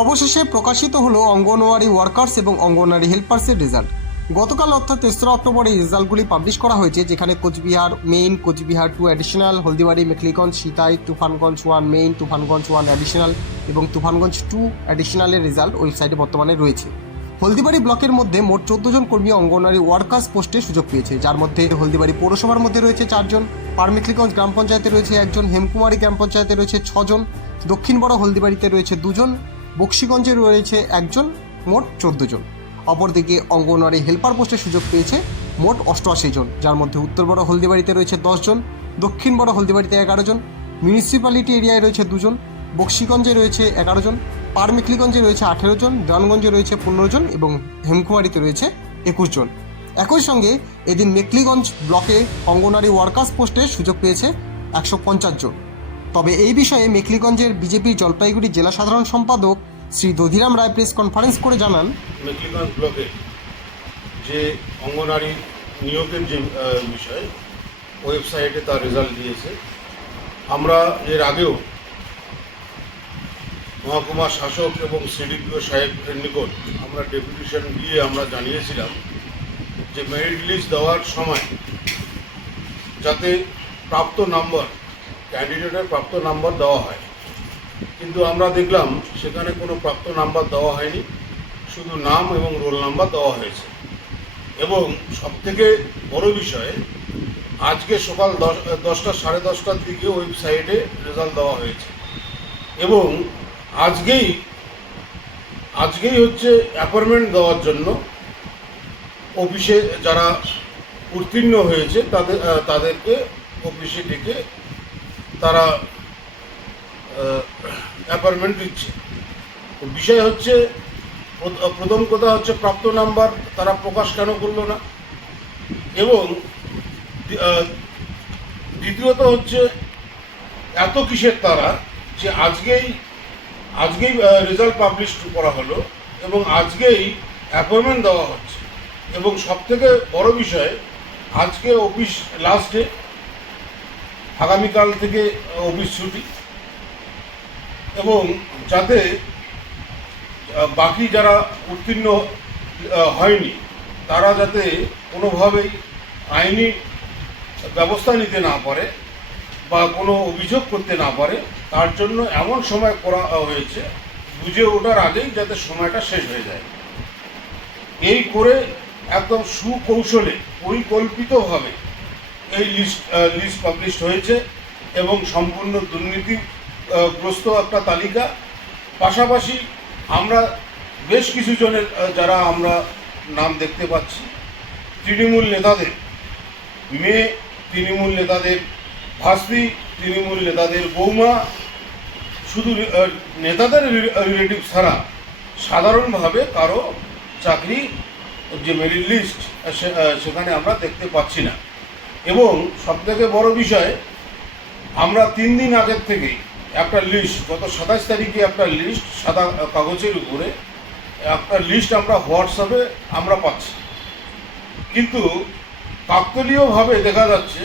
অবশেষে প্রকাশিত হলো অঙ্গনওয়াড়ি ওয়ার্কার্স এবং অঙ্গনওয়াড়ি হেল্পার্সের রেজাল্ট। গতকাল অর্থাৎ তেসরা অক্টোবর এই রেজাল্টগুলি পাবলিশ করা হয়েছে, যেখানে Coochbehar main Coochbehar two additional Haldibari, Mekhliganj, Sitai, Tufanganj one main Tufanganj one additional এবং তুফানগঞ্জ টু অ্যাডিশনালের রেজাল্ট ওয়েবসাইটে বর্তমানে রয়েছে। হলদিবাড়ি ব্লকের মধ্যে মোট চোদ্দ জন কর্মী অঙ্গনওয়াড়ি ওয়ার্কার্স পোস্টে সুযোগ পেয়েছে, যার মধ্যে হলদিবাড়ি পৌরসভার মধ্যে রয়েছে চারজন পারমিকলিগঞ্জ গ্রাম পঞ্চায়েতে রয়েছে একজন, হেমকুমারী গ্রাম পঞ্চায়েতে রয়েছে ছজন দক্ষিণ বড় হলদিবাড়িতে রয়েছে দুজন বক্সিগঞ্জে রয়েছে একজন, মোট চোদ্দ জন অপরদিকে অঙ্গনওয়াড়ি হেল্পার পোস্টে সুযোগ পেয়েছে মোট অষ্টআশি জন, যার মধ্যে উত্তর বড় হলদিবাড়িতে রয়েছে দশজন দক্ষিণ বড় হলদিবাড়িতে এগারো জন, মিউনিসিপ্যালিটি এরিয়ায় রয়েছে দুজন বক্সিগঞ্জে রয়েছে এগারো জন, পারমিকলিগঞ্জে রয়েছে আঠেরো জন রানগঞ্জে রয়েছে পনেরো জন এবং হেমকুমারিতে রয়েছে একুশ জন। একই সঙ্গে এদিন মেকলিগঞ্জ ব্লকে অঙ্গনওয়াড়ি ওয়ার্কার্স পোস্টে সুযোগ পেয়েছে একশো পঞ্চাশ জন। তবে এই বিষয়ে মেকলিগঞ্জের বিজেপির জলপাইগুড়ি জেলা সাধারণ সম্পাদক শ্রী দধিরাম রায় প্রেস কনফারেন্স করে জানান মেকলিগঞ্জ ব্লকে যে অঙ্গনারী নিয়োগের যে বিষয়, ওয়েবসাইটে তার রেজাল্ট দিয়েছে। আমরা এর আগেও মহকুমা শাসক এবং সিডিপিও সাহেবের নিকট আমরা ডেপুটেশন দিয়ে আমরা জানিয়েছিলাম যে মেরিট লিস্ট দেওয়ার সময় যাতে প্রাপ্ত নাম্বার ক্যান্ডিডেটের প্রাপ্ত নাম্বার দেওয়া হয়। কিন্তু আমরা দেখলাম সেখানে কোনো প্রাপ্ত নাম্বার দেওয়া হয়নি। শুধু নাম এবং রোল নাম্বার দেওয়া হয়েছে। এবং সবথেকে বড় বিষয়, আজকে সকাল দশ, দশটা সাড়ে দশটার দিকে ওয়েবসাইটে রেজাল্ট দেওয়া হয়েছে। এবং আজকেই আজকেই হচ্ছে অ্যাপয়েন্টমেন্ট দেওয়ার জন্য অফিসে যারা উত্তীর্ণ হয়েছে, তাদের তাদেরকে অফিসে ডেকে তারা অ্যাপয়েন্টমেন্ট দিচ্ছে বিষয় হচ্ছে প্র- প্রথম কথা হচ্ছে প্রাপ্ত নাম্বার তারা প্রকাশ কেন করল না? এবং দ্বিতীয়ত হচ্ছে এত কিসের তারা যে আজকেই আজকেই রেজাল্ট পাবলিশ করা হলো এবং আজকেই অ্যাপয়েন্টমেন্ট দেওয়া হচ্ছে। এবং সবথেকে বড় বিষয়, আজকে অফিস লাস্ট আগামীকাল থেকে অফিস ছুটি। এবং যাতে বাকি যারা উত্তীর্ণ হয়নি, তারা যাতে কোনোভাবেই আইনি ব্যবস্থা নিতে না পারে বা কোনো অভিযোগ করতে না পারে, তার জন্য এমন সময় করা হয়েছে, বুঝে ওঠার আগেই যাতে সময়টা শেষ হয়ে যায়। এই করে একদম সুকৌশলে পরিকল্পিতভাবে এই লিস্ট লিস্ট পাবলিশ হয়েছে এবং সম্পূর্ণ দুর্নীতি আহ, গ্রস্ত একটা তালিকা। পাশাপাশি আমরা বেশ কিছু জনের যারা আমরা নাম দেখতে পাচ্ছি তৃণমূল নেতাদের মেয়ে তৃণমূল নেতাদের ভাস্তি তৃণমূল নেতাদের বৌমা শুধু নেতাদের রিলেটিভ ছাড়া সাধারণভাবে কারও চাকরি যে মেরিট লিস্ট সেখানে আমরা দেখতে পাচ্ছি না। এবং সবথেকে বড় বিষয়, আমরা তিন দিন আগের থেকেই একটা লিস্ট গত সাতাশ তারিখে একটা লিস্ট সাদা কাগজের উপরে, একটা লিস্ট আমরা হোয়াটসঅ্যাপে আমরা পাচ্ছি। কিন্তু কাকতলীয়ভাবে দেখা যাচ্ছে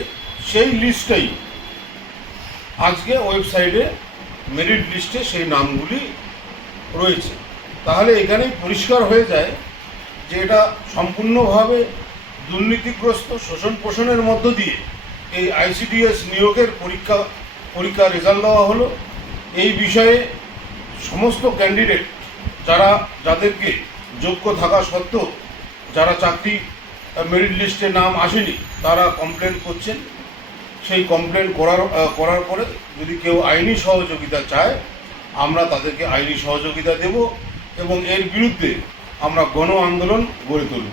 সেই লিস্টটাই আজকে ওয়েবসাইটে মেরিট লিস্টে সেই নামগুলি রয়েছে। তাহলে এখানেই পরিষ্কার হয়ে যায় যে এটা সম্পূর্ণভাবে দুর্নীতিগ্রস্ত শোষণ পোষণের মধ্য দিয়ে এই আইসিডিএস নিয়োগের পরীক্ষা পরীক্ষা রেজাল্ট দেওয়া হলো। এই বিষয়ে সমস্ত ক্যান্ডিডেট যারা, যাদেরকে যোগ্য থাকা সত্ত্বেও যারা চাকরি মেরিট লিস্টে নাম আসেনি, তারা কমপ্লেন করছেন। সেই কমপ্লেন করার করার পরে যদি কেউ আইনি সহযোগিতা চায়, আমরা তাদেরকে আইনি সহযোগিতা দেব এবং এর বিরুদ্ধে আমরা গণ আন্দোলন গড়ে তুলব।